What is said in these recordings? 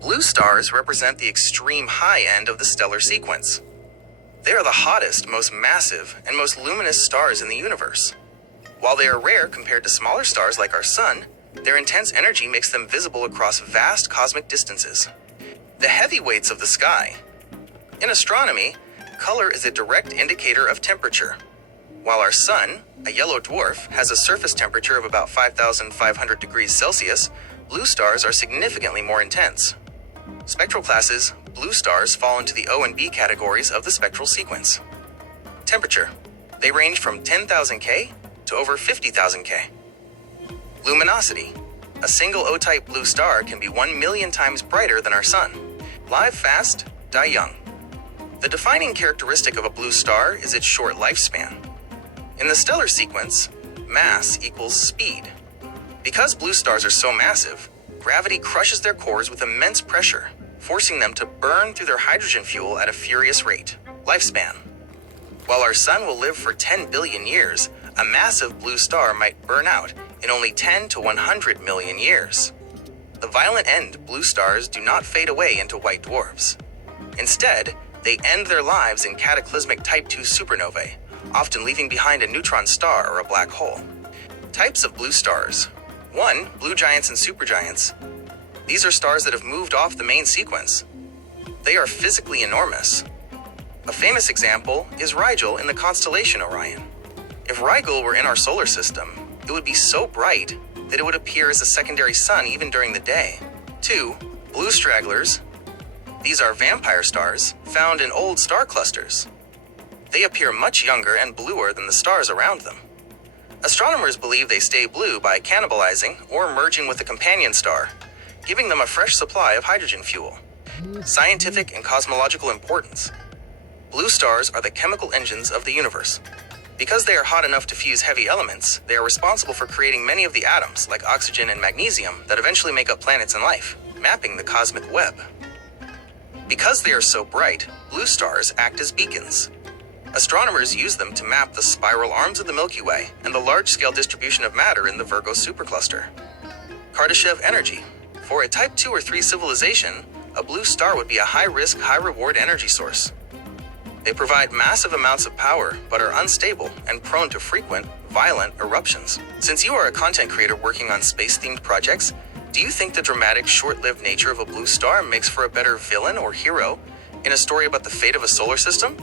Blue stars represent the extreme high end of the stellar sequence. They are the hottest, most massive, and most luminous stars in the universe. While they are rare compared to smaller stars like our Sun, their intense energy makes them visible across vast cosmic distances. The heavyweights of the sky. In astronomy, color is a direct indicator of temperature. While our Sun, a yellow dwarf, has a surface temperature of about 5,500 degrees Celsius, blue stars are significantly more intense. Spectral classes, blue stars fall into the O and B categories of the spectral sequence. Temperature. They range from 10,000 K to over 50,000 K. Luminosity. A single O-type blue star can be 1 million times brighter than our Sun. Live fast, die young. The defining characteristic of a blue star is its short lifespan. In the stellar sequence, mass equals speed. Because blue stars are so massive, gravity crushes their cores with immense pressure, forcing them to burn through their hydrogen fuel at a furious rate. Lifespan. While our Sun will live for 10 billion years, a massive blue star might burn out in only 10 to 100 million years. The violent end blue stars do not fade away into white dwarfs. Instead, they end their lives in cataclysmic Type II supernovae, often leaving behind a neutron star or a black hole. Types of blue stars. 1. Blue giants and supergiants. These are stars that have moved off the main sequence. They are physically enormous. A famous example is Rigel in the constellation Orion. If Rigel were in our solar system, it would be so bright that it would appear as a secondary sun even during the day. 2. Blue stragglers. These are vampire stars found in old star clusters. They appear much younger and bluer than the stars around them. Astronomers believe they stay blue by cannibalizing or merging with a companion star, giving them a fresh supply of hydrogen fuel. Scientific and cosmological importance. Blue stars are the chemical engines of the universe. Because they are hot enough to fuse heavy elements, they are responsible for creating many of the atoms, like oxygen and magnesium, that eventually make up planets and life, mapping the cosmic web. Because they are so bright, blue stars act as beacons. Astronomers use them to map the spiral arms of the Milky Way and the large-scale distribution of matter in the Virgo supercluster. Kardashev energy. For a Type II or III civilization, a blue star would be a high-risk, high-reward energy source. They provide massive amounts of power, but are unstable and prone to frequent, violent eruptions. Since you are a content creator working on space-themed projects, do you think the dramatic, short-lived nature of a blue star makes for a better villain or hero in a story about the fate of a solar system?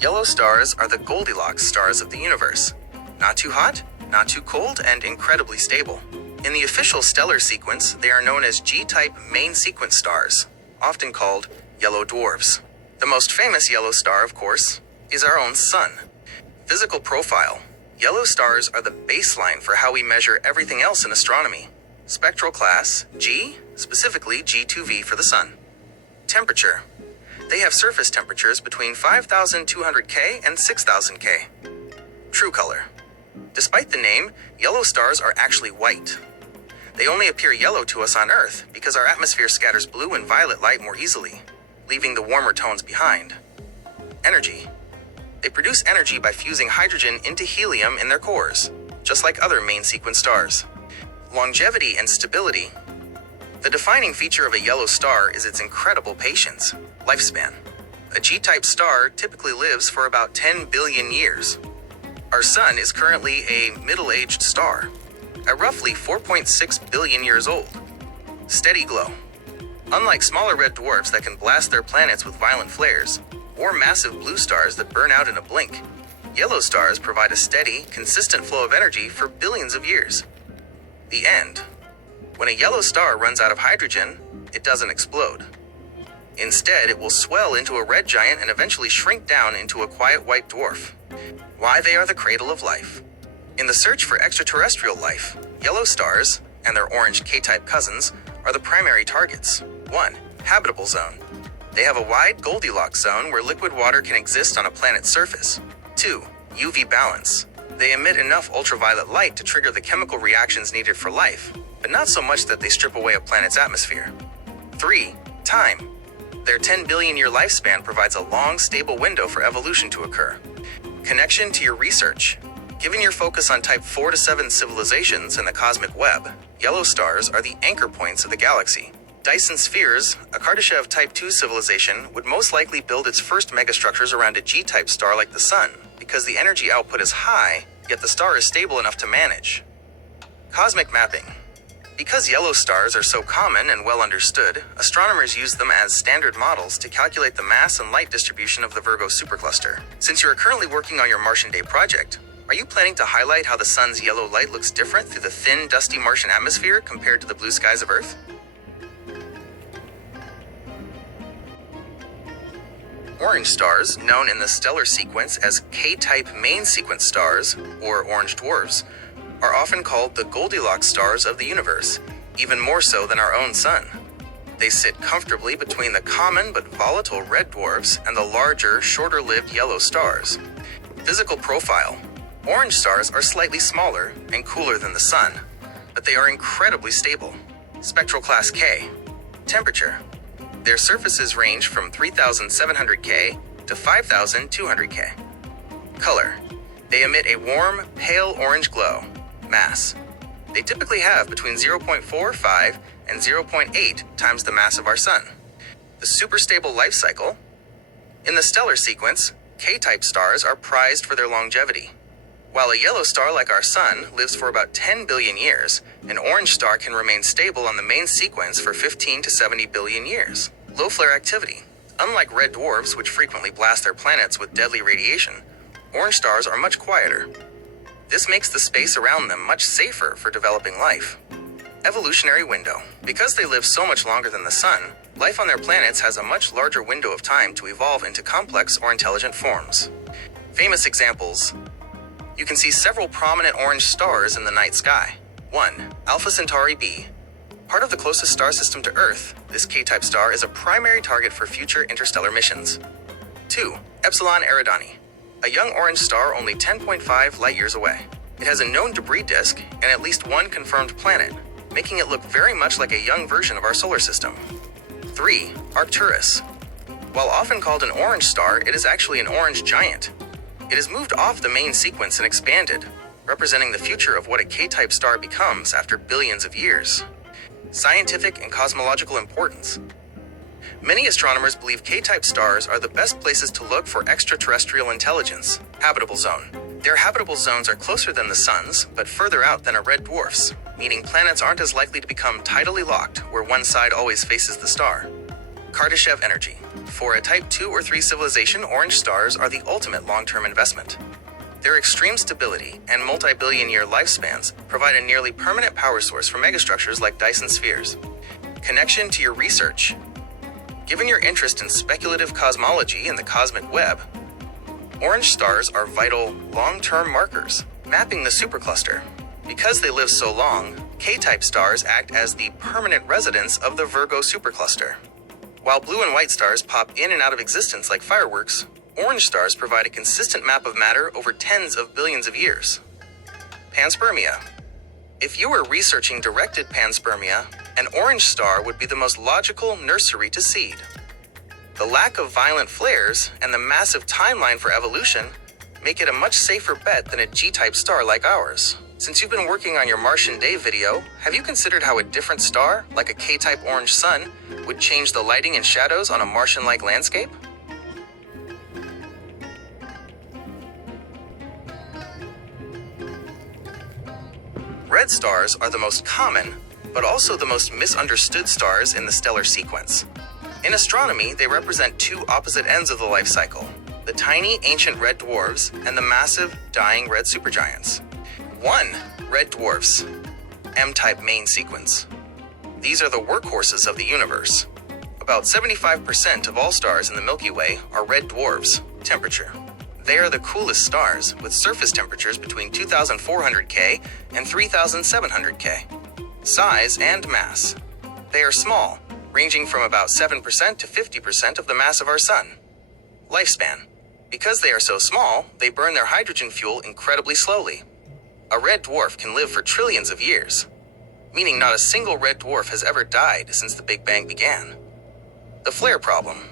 Yellow stars are the Goldilocks stars of the universe. Not too hot, not too cold, and incredibly stable. In the official stellar sequence, they are known as G-type main sequence stars, often called yellow dwarfs. The most famous yellow star, of course, is our own Sun. Physical profile. Yellow stars are the baseline for how we measure everything else in astronomy. Spectral class, G, specifically G2V for the Sun. Temperature. They have surface temperatures between 5,200 K and 6,000 K. True color. Despite the name, yellow stars are actually white. They only appear yellow to us on Earth because our atmosphere scatters blue and violet light more easily, leaving the warmer tones behind. Energy. They produce energy by fusing hydrogen into helium in their cores, just like other main sequence stars. Longevity and stability. The defining feature of a yellow star is its incredible patience. Lifespan. A G-type star typically lives for about 10 billion years. Our Sun is currently a middle-aged star, at roughly 4.6 billion years old. Steady glow. Unlike smaller red dwarfs that can blast their planets with violent flares, or massive blue stars that burn out in a blink, yellow stars provide a steady, consistent flow of energy for billions of years. The end. When a yellow star runs out of hydrogen, it doesn't explode. Instead, it will swell into a red giant and eventually shrink down into a quiet white dwarf. Why they are the cradle of life. In the search for extraterrestrial life, yellow stars, and their orange K-type cousins, are the primary targets. 1. Habitable zone. They have a wide Goldilocks zone where liquid water can exist on a planet's surface. 2. UV balance. They emit enough ultraviolet light to trigger the chemical reactions needed for life, but not so much that they strip away a planet's atmosphere. 3. Time. Their 10 billion year lifespan provides a long, stable window for evolution to occur. Connection to your research. Given your focus on Type 4 to 7 civilizations in the cosmic web, yellow stars are the anchor points of the galaxy. Dyson Spheres, a Kardashev Type 2 civilization, would most likely build its first megastructures around a G-type star like the Sun, because the energy output is high, yet the star is stable enough to manage. Cosmic mapping. Because yellow stars are so common and well understood, astronomers use them as standard models to calculate the mass and light distribution of the Virgo supercluster. Since you are currently working on your Martian Day project, are you planning to highlight how the Sun's yellow light looks different through the thin, dusty Martian atmosphere compared to the blue skies of Earth? Orange stars, known in the stellar sequence as K-type main sequence stars, or orange dwarfs, are often called the Goldilocks stars of the universe, even more so than our own Sun. They sit comfortably between the common but volatile red dwarfs and the larger, shorter-lived yellow stars. Physical profile. Orange stars are slightly smaller and cooler than the Sun, but they are incredibly stable. Spectral class K. Temperature. Their surfaces range from 3,700 K to 5,200 K. Color. They emit a warm, pale orange glow. Mass. They typically have between 0.45 and 0.8 times the mass of our Sun. The superstable life cycle. In the stellar sequence, K-type stars are prized for their longevity. While a yellow star like our Sun lives for about 10 billion years, an orange star can remain stable on the main sequence for 15 to 70 billion years. Low flare activity. Unlike red dwarfs, which frequently blast their planets with deadly radiation, orange stars are much quieter. This makes the space around them much safer for developing life. Evolutionary window. Because they live so much longer than the Sun, life on their planets has a much larger window of time to evolve into complex or intelligent forms. Famous examples. You can see several prominent orange stars in the night sky. 1. Alpha Centauri b. Part of the closest star system to Earth, this K-type star is a primary target for future interstellar missions. 2. Epsilon Eridani, a young orange star only 10.5 light-years away. It has a known debris disk and at least one confirmed planet, making it look very much like a young version of our solar system. 3. Arcturus. While often called an orange star, it is actually an orange giant. It has moved off the main sequence and expanded, representing the future of what a K-type star becomes after billions of years. Scientific and cosmological importance. Many astronomers believe K-type stars are the best places to look for extraterrestrial intelligence. Habitable zone. Their habitable zones are closer than the Sun's, but further out than a red dwarf's, meaning planets aren't as likely to become tidally locked, where one side always faces the star. Kardashev energy. For a Type 2 or 3 civilization, orange stars are the ultimate long-term investment. Their extreme stability and multi-billion-year lifespans provide a nearly permanent power source for megastructures like Dyson Spheres. Connection to your research. Given your interest in speculative cosmology and the cosmic web, orange stars are vital long-term markers, mapping the supercluster. Because they live so long, K-type stars act as the permanent residents of the Virgo supercluster. While blue and white stars pop in and out of existence like fireworks, orange stars provide a consistent map of matter over tens of billions of years. Panspermia. If you were researching directed panspermia, an orange star would be the most logical nursery to seed. The lack of violent flares and the massive timeline for evolution make it a much safer bet than a G-type star like ours. Since you've been working on your Martian Day video, have you considered how a different star, like a K-type orange sun, would change the lighting and shadows on a Martian-like landscape? Red stars are the most common, but also the most misunderstood stars in the stellar sequence. In astronomy, they represent two opposite ends of the life cycle, the tiny ancient red dwarfs and the massive, dying red supergiants. 1. Red dwarfs. M-type main sequence. These are the workhorses of the universe. About 75% of all stars in the Milky Way are red dwarfs. Temperature. They are the coolest stars, with surface temperatures between 2,400 K and 3,700 K. Size and mass. They are small, ranging from about 7% to 50% of the mass of our Sun. Lifespan. Because they are so small, they burn their hydrogen fuel incredibly slowly. A red dwarf can live for trillions of years, meaning not a single red dwarf has ever died since the Big Bang began. The flare problem.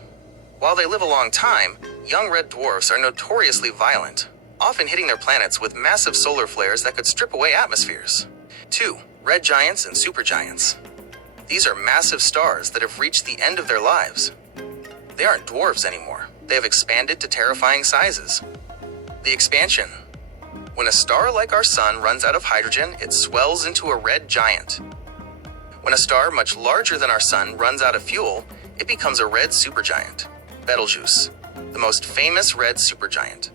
While they live a long time, young red dwarfs are notoriously violent. often hitting their planets with massive solar flares that could strip away atmospheres. 2. Red giants and supergiants. These are massive stars that have reached the end of their lives. They aren't dwarfs anymore. They have expanded to terrifying sizes. The expansion. When a star like our Sun runs out of hydrogen, it swells into a red giant. When a star much larger than our Sun runs out of fuel, it becomes a red supergiant. Betelgeuse, the most famous red supergiant.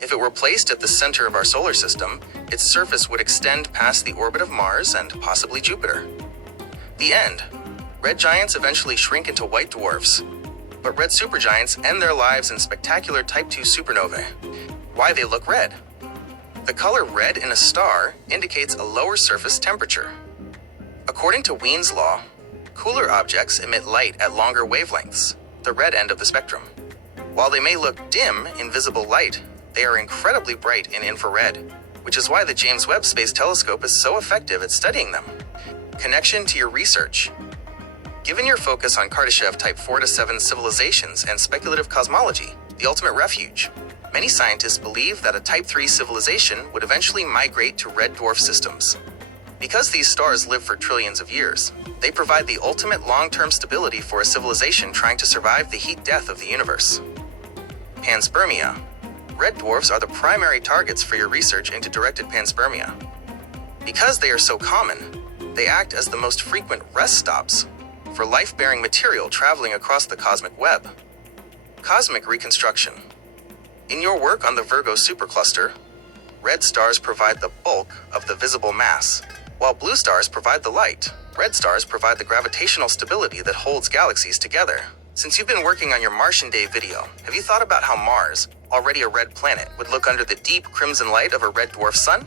If it were placed at the center of our solar system, its surface would extend past the orbit of Mars and possibly Jupiter. The end. Red giants eventually shrink into white dwarfs, but red supergiants end their lives in spectacular Type II supernovae. Why they look red? The color red in a star indicates a lower surface temperature. According to Wien's law, cooler objects emit light at longer wavelengths, the red end of the spectrum. While they may look dim in visible light, they are incredibly bright in infrared, which is why the James Webb Space Telescope is so effective at studying them. Connection to your research. Given your focus on Kardashev Type 4 to 7 civilizations and speculative cosmology, the ultimate refuge, many scientists believe that a Type 3 civilization would eventually migrate to red dwarf systems. Because these stars live for trillions of years, they provide the ultimate long-term stability for a civilization trying to survive the heat death of the universe. Panspermia. Red dwarfs are the primary targets for your research into directed panspermia. Because they are so common, they act as the most frequent rest stops for life-bearing material traveling across the cosmic web. Cosmic reconstruction. In your work on the Virgo supercluster, red stars provide the bulk of the visible mass, while blue stars provide the light. Red stars provide the gravitational stability that holds galaxies together. Since you've been working on your Martian Day video, have you thought about how Mars, already a red planet, would look under the deep crimson light of a red dwarf sun?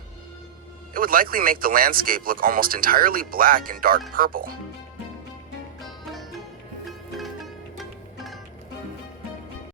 It would likely make the landscape look almost entirely black and dark purple.